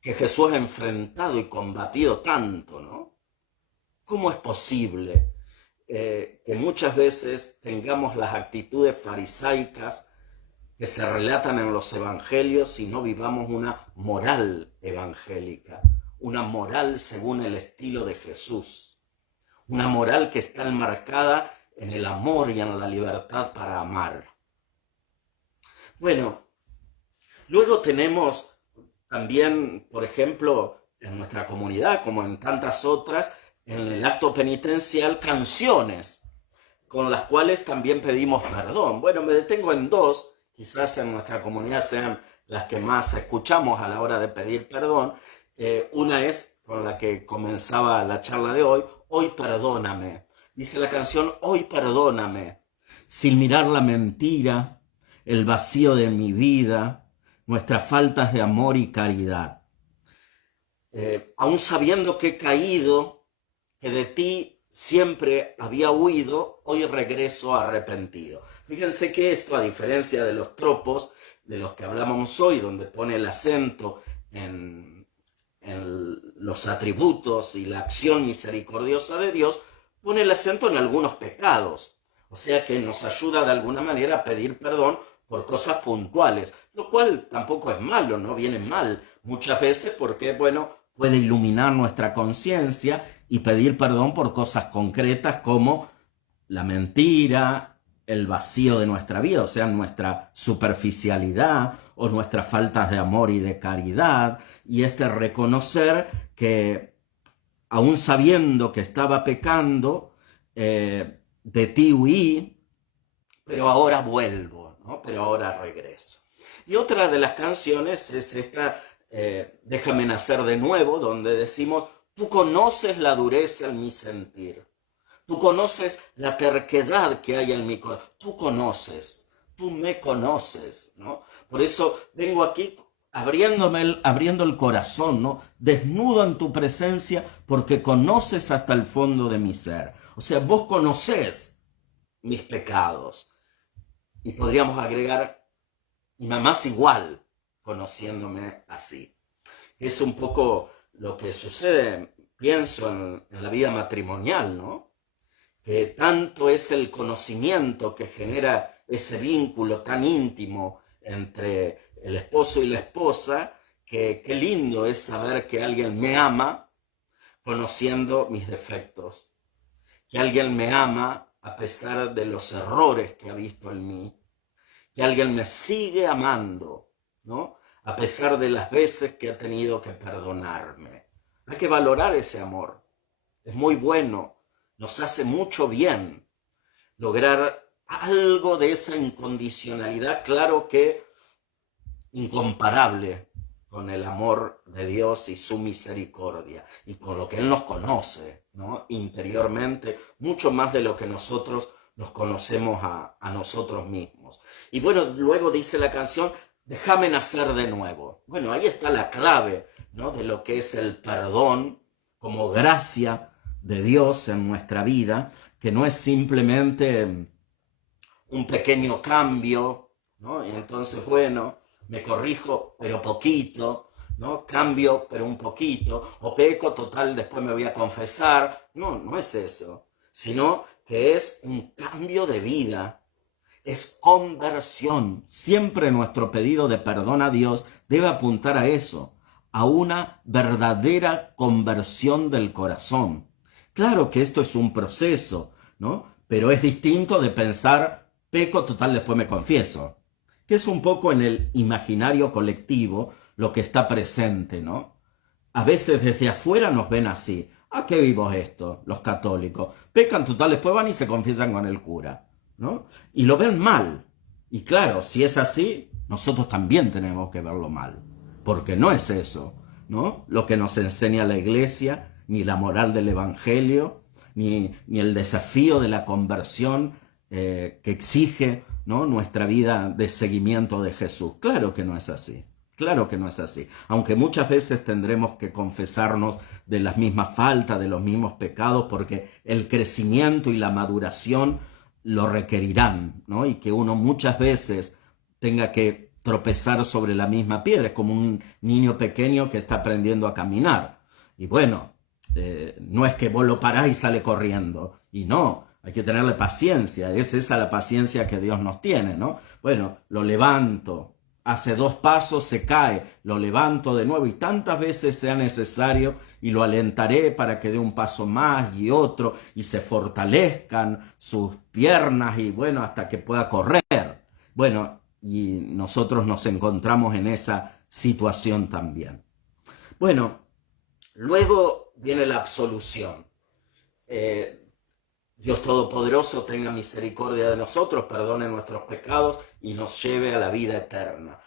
que Jesús ha enfrentado y combatido tanto, ¿no? ¿Cómo es posible que muchas veces tengamos las actitudes farisaicas que se relatan en los evangelios y no vivamos una moral evangélica, una moral según el estilo de Jesús, una moral que está enmarcada en el amor y en la libertad para amar? Bueno, luego tenemos también, por ejemplo, en nuestra comunidad, como en tantas otras, en el acto penitencial, canciones con las cuales también pedimos perdón. Bueno, me detengo en dos, quizás en nuestra comunidad sean las que más escuchamos a la hora de pedir perdón. Una es con la que comenzaba la charla de hoy, Hoy perdóname. Dice la canción, Hoy perdóname, sin mirar la mentira, el vacío de mi vida, nuestras faltas de amor y caridad. Aún sabiendo que he caído, que de ti siempre había huido, hoy regreso arrepentido. Fíjense que esto, a diferencia de los tropos de los que hablábamos hoy, donde pone el acento en los atributos y la acción misericordiosa de Dios, pone el acento en algunos pecados. O sea que nos ayuda de alguna manera a pedir perdón por cosas puntuales, lo cual tampoco es malo, no viene mal muchas veces porque, bueno, puede iluminar nuestra conciencia y pedir perdón por cosas concretas como la mentira, el vacío de nuestra vida, o sea, nuestra superficialidad o nuestras faltas de amor y de caridad, y reconocer que, aún sabiendo que estaba pecando, de ti huí, pero ahora vuelvo, ¿no? Pero ahora regreso. Y otra de las canciones es esta, Déjame nacer de nuevo, donde decimos, tú conoces la dureza en mi sentir, tú conoces la terquedad que hay en mi corazón, tú me conoces, ¿no? Por eso vengo aquí abriendo el corazón, ¿no? Desnudo en tu presencia porque conoces hasta el fondo de mi ser. O sea, vos conocés mis pecados. Y podríamos agregar, y mamás igual, conociéndome así. Es un poco lo que sucede, pienso, en la vida matrimonial, ¿no? Que tanto es el conocimiento que genera ese vínculo tan íntimo entre el esposo y la esposa, que qué lindo es saber que alguien me ama conociendo mis defectos, que alguien me ama a pesar de los errores que ha visto en mí, que alguien me sigue amando, ¿no? A pesar de las veces que ha tenido que perdonarme. Hay que valorar ese amor. Es muy bueno, nos hace mucho bien lograr algo de esa incondicionalidad, claro que incomparable con el amor de Dios y su misericordia, y con lo que Él nos conoce, ¿no? Interiormente, mucho más de lo que nosotros nos conocemos a nosotros mismos. Y bueno, luego dice la canción, déjame nacer de nuevo. Bueno, ahí está la clave, ¿no? De lo que es el perdón como gracia de Dios en nuestra vida, que no es simplemente un pequeño cambio, ¿no? Y entonces, bueno, me corrijo, pero poquito, ¿no? Cambio, pero un poquito, o peco, total, después me voy a confesar. No, no es eso, sino que es un cambio de vida, es conversión. Siempre nuestro pedido de perdón a Dios debe apuntar a eso, a una verdadera conversión del corazón. Claro que esto es un proceso, ¿no? Pero es distinto de pensar, peco, total, después me confieso, que es un poco en el imaginario colectivo lo que está presente, ¿no? A veces desde afuera nos ven así. ¿A qué vivos esto, los católicos? Pecan, total, después van y se confiesan con el cura, ¿no? Y lo ven mal. Y claro, si es así, nosotros también tenemos que verlo mal, porque no es eso, ¿no? Lo que nos enseña la Iglesia, ni la moral del Evangelio, ni el desafío de la conversión que exige, ¿no? Nuestra vida de seguimiento de Jesús. Claro que no es así. Claro que no es así. Aunque muchas veces tendremos que confesarnos de las mismas faltas, de los mismos pecados, porque el crecimiento y la maduración lo requerirán, ¿no? Y que uno muchas veces tenga que tropezar sobre la misma piedra. Es como un niño pequeño que está aprendiendo a caminar. Y bueno, no es que vos lo parás y sale corriendo. Y no, hay que tenerle paciencia. Es esa la paciencia que Dios nos tiene, ¿no? Bueno, lo levanto. Hace 2 pasos, se cae, lo levanto de nuevo y tantas veces sea necesario y lo alentaré para que dé un paso más y otro y se fortalezcan sus piernas y bueno, hasta que pueda correr. Bueno, y nosotros nos encontramos en esa situación también. Bueno, luego viene la absolución. Dios Todopoderoso tenga misericordia de nosotros, perdone nuestros pecados y nos lleve a la vida eterna.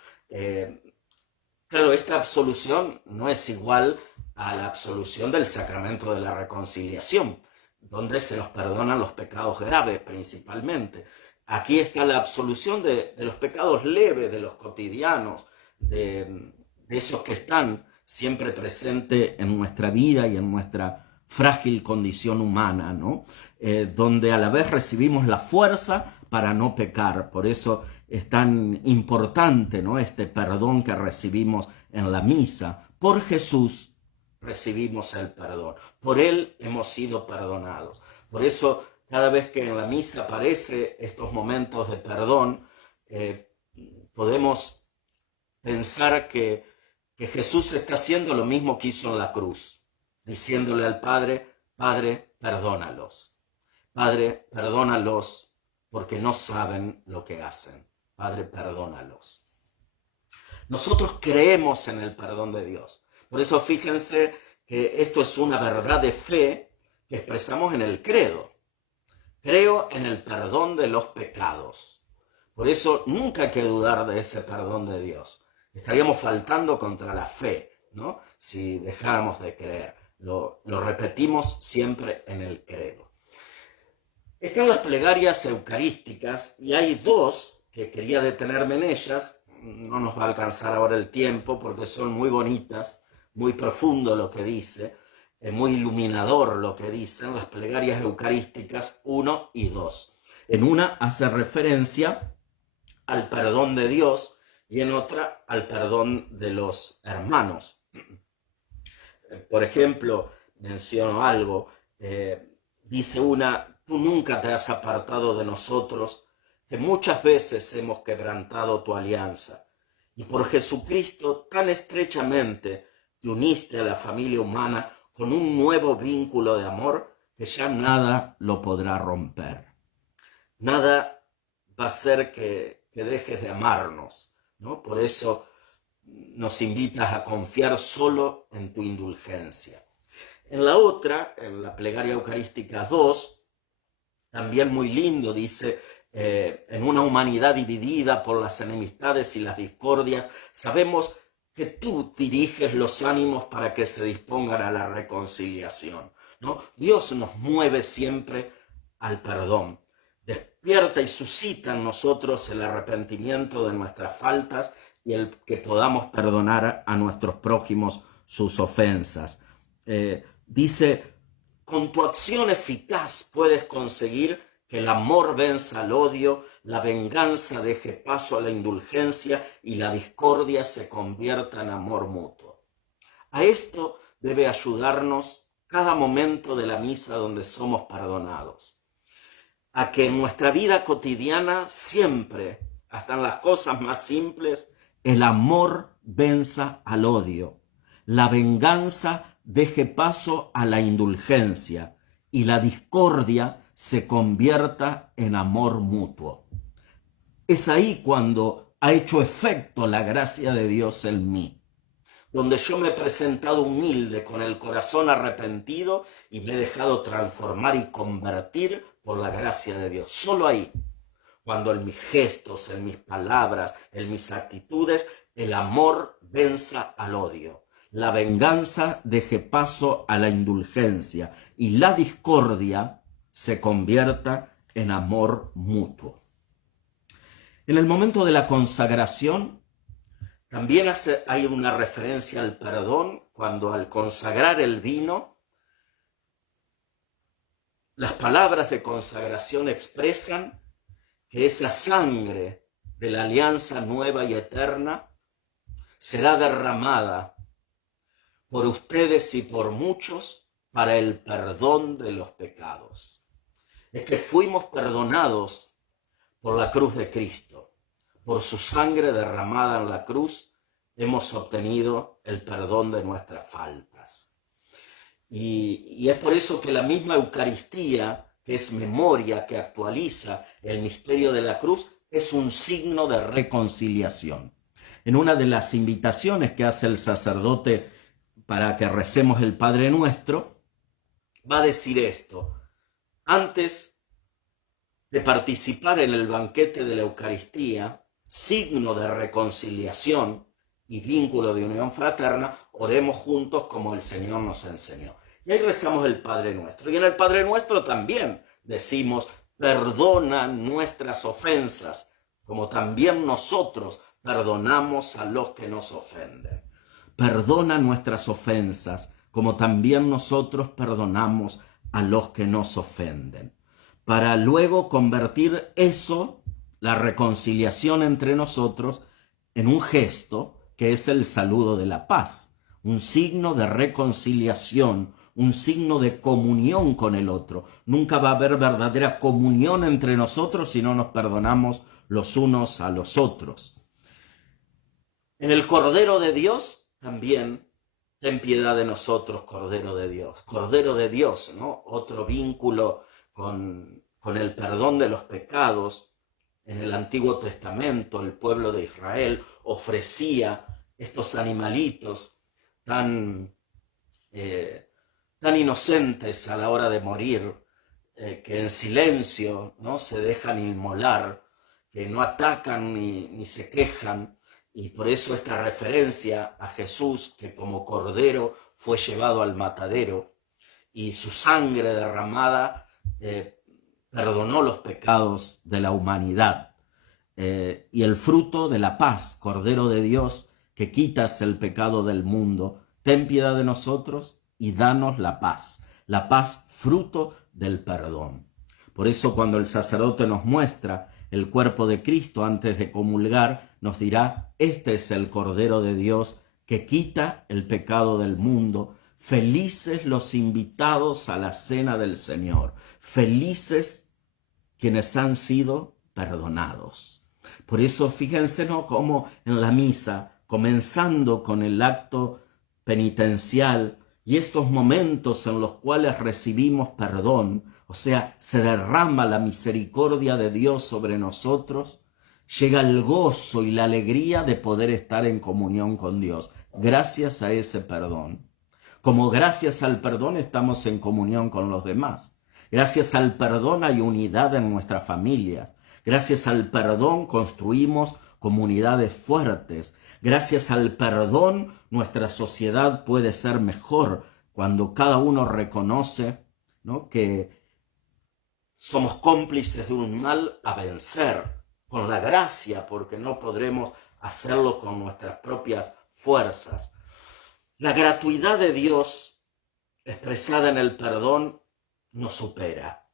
Claro, esta absolución no es igual a la absolución del sacramento de la reconciliación, donde se nos perdonan los pecados graves principalmente. Aquí está la absolución de los pecados leves, de los cotidianos, de esos que están siempre presentes en nuestra vida y en nuestra frágil condición humana, ¿no? Donde a la vez recibimos la fuerza para no pecar. Por eso es tan importante, ¿no? Este perdón que recibimos en la misa. Por Jesús recibimos el perdón. Por Él hemos sido perdonados. Por eso cada vez que en la misa aparece estos momentos de perdón, podemos pensar que Jesús está haciendo lo mismo que hizo en la cruz, diciéndole al Padre, Padre, perdónalos. Padre, perdónalos porque no saben lo que hacen. Padre, perdónalos. Nosotros creemos en el perdón de Dios. Por eso fíjense que esto es una verdad de fe que expresamos en el credo. Creo en el perdón de los pecados. Por eso nunca hay que dudar de ese perdón de Dios. Estaríamos faltando contra la fe, ¿no? Si dejáramos de creer. Lo repetimos siempre en el credo. Están las plegarias eucarísticas y hay 2 que quería detenerme en ellas. No nos va a alcanzar ahora el tiempo porque son muy bonitas, muy profundo lo que dice, muy iluminador lo que dicen las plegarias eucarísticas 1 y 2. En una hace referencia al perdón de Dios y en otra al perdón de los hermanos. Por ejemplo, menciono algo, dice una, tú nunca te has apartado de nosotros, que muchas veces hemos quebrantado tu alianza, y por Jesucristo tan estrechamente te uniste a la familia humana con un nuevo vínculo de amor que ya nada lo podrá romper. Nada va a hacer que dejes de amarnos, ¿no? Por eso nos invitas a confiar solo en tu indulgencia. En la otra, en la plegaria eucarística 2, también muy lindo, dice, en una humanidad dividida por las enemistades y las discordias, sabemos que tú diriges los ánimos para que se dispongan a la reconciliación, ¿no? Dios nos mueve siempre al perdón. Despierta y suscita en nosotros el arrepentimiento de nuestras faltas y el que podamos perdonar a nuestros prójimos sus ofensas. Dice, con tu acción eficaz puedes conseguir que el amor venza al odio, la venganza deje paso a la indulgencia y la discordia se convierta en amor mutuo. A esto debe ayudarnos cada momento de la misa donde somos perdonados. A que en nuestra vida cotidiana siempre, hasta en las cosas más simples, el amor venza al odio, la venganza deje paso a la indulgencia y la discordia se convierta en amor mutuo. Es ahí cuando ha hecho efecto la gracia de Dios en mí, donde yo me he presentado humilde con el corazón arrepentido y me he dejado transformar y convertir por la gracia de Dios. Solo ahí, cuando en mis gestos, en mis palabras, en mis actitudes, el amor venza al odio, la venganza deje paso a la indulgencia y la discordia se convierta en amor mutuo. En el momento de la consagración, También hay una referencia al perdón cuando al consagrar el vino, las palabras de consagración expresan que esa sangre de la alianza nueva y eterna será derramada por ustedes y por muchos para el perdón de los pecados. Es que fuimos perdonados por la cruz de Cristo. Por su sangre derramada en la cruz hemos obtenido el perdón de nuestras faltas. Y es por eso que la misma Eucaristía, que es memoria, que actualiza el misterio de la cruz, es un signo de reconciliación. En una de las invitaciones que hace el sacerdote para que recemos el Padre Nuestro, va a decir esto: antes de participar en el banquete de la Eucaristía, signo de reconciliación y vínculo de unión fraterna, oremos juntos como el Señor nos enseñó. Y ahí rezamos el Padre Nuestro. Y en el Padre Nuestro también decimos: perdona nuestras ofensas, como también nosotros perdonamos a los que nos ofenden. Perdona nuestras ofensas, como también nosotros perdonamos a los que nos ofenden. Para luego convertir eso, la reconciliación entre nosotros, en un gesto que es el saludo de la paz, un signo de reconciliación, un signo de comunión con el otro. Nunca va a haber verdadera comunión entre nosotros si no nos perdonamos los unos a los otros. En el Cordero de Dios también, ten piedad de nosotros, Cordero de Dios. Cordero de Dios, ¿no? Otro vínculo con el perdón de los pecados. En el Antiguo Testamento el pueblo de Israel ofrecía estos animalitos tan inocentes a la hora de morir, que en silencio, ¿no?, se dejan inmolar, que no atacan ni se quejan. Y por eso esta referencia a Jesús, que como cordero fue llevado al matadero y su sangre derramada perdonó los pecados de la humanidad. Y el fruto de la paz, Cordero de Dios, que quitas el pecado del mundo, ten piedad de nosotros y danos la paz fruto del perdón. Por eso cuando el sacerdote nos muestra el cuerpo de Cristo antes de comulgar, nos dirá: este es el Cordero de Dios que quita el pecado del mundo. Felices los invitados a la cena del Señor. Felices quienes han sido perdonados. Por eso fíjense, ¿no?, cómo en la misa, comenzando con el acto penitencial y estos momentos en los cuales recibimos perdón, o sea, se derrama la misericordia de Dios sobre nosotros, llega el gozo y la alegría de poder estar en comunión con Dios, gracias a ese perdón. Como gracias al perdón estamos en comunión con los demás. Gracias al perdón hay unidad en nuestras familias. Gracias al perdón construimos comunidades fuertes. Gracias al perdón nuestra sociedad puede ser mejor cuando cada uno reconoce, ¿no?, que somos cómplices de un mal a vencer con la gracia, porque no podremos hacerlo con nuestras propias fuerzas. La gratuidad de Dios expresada en el perdón nos supera.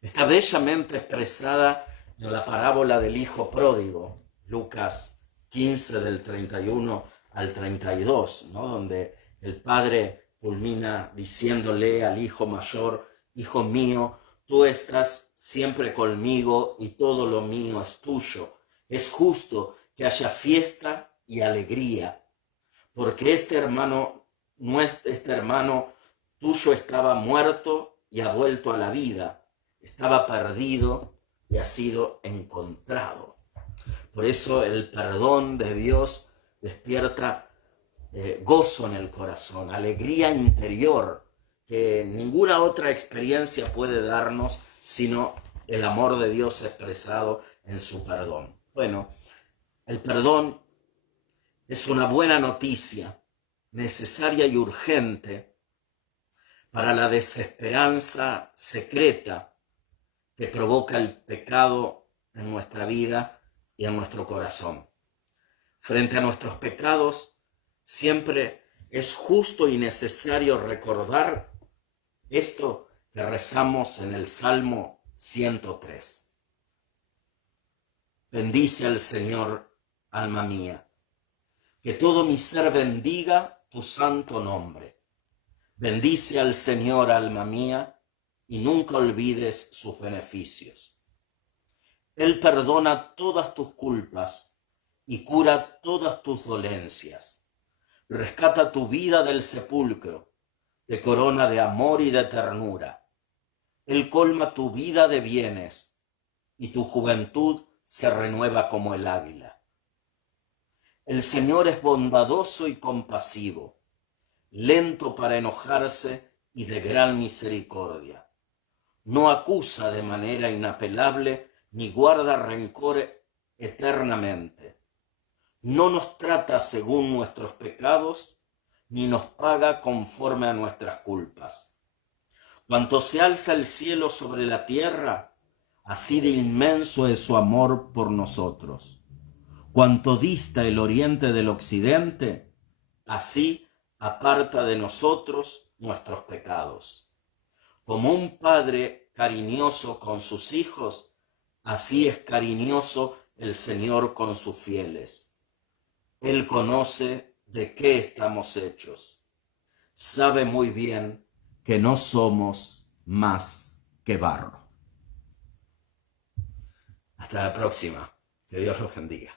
Está bellamente expresada en la parábola del hijo pródigo, Lucas 15 del 31 al 32, ¿no?, donde el padre culmina diciéndole al hijo mayor: hijo mío, tú estás siempre conmigo y todo lo mío es tuyo. Es justo que haya fiesta y alegría, porque este hermano tuyo estaba muerto y ha vuelto a la vida, estaba perdido y ha sido encontrado. Por eso el perdón de Dios despierta gozo en el corazón, alegría interior, que ninguna otra experiencia puede darnos sino el amor de Dios expresado en su perdón. Bueno, el perdón es una buena noticia, necesaria y urgente para la desesperanza secreta que provoca el pecado en nuestra vida y en nuestro corazón. Frente a nuestros pecados, siempre es justo y necesario recordar esto que rezamos en el Salmo 103. Bendice al Señor, alma mía, que todo mi ser bendiga tu santo nombre. Bendice al Señor, alma mía, y nunca olvides sus beneficios. Él perdona todas tus culpas y cura todas tus dolencias. Rescata tu vida del sepulcro, te corona de amor y de ternura. Él colma tu vida de bienes y tu juventud se renueva como el águila. El Señor es bondadoso y compasivo, lento para enojarse y de gran misericordia. No acusa de manera inapelable ni guarda rencor eternamente. No nos trata según nuestros pecados, ni nos paga conforme a nuestras culpas. Cuanto se alza el cielo sobre la tierra, así de inmenso es su amor por nosotros. Cuanto dista el oriente del occidente, así aparta de nosotros nuestros pecados. Como un padre cariñoso con sus hijos, así es cariñoso el Señor con sus fieles. Él conoce de qué estamos hechos. Sabe muy bien que no somos más que barro. Hasta la próxima. Que Dios los bendiga.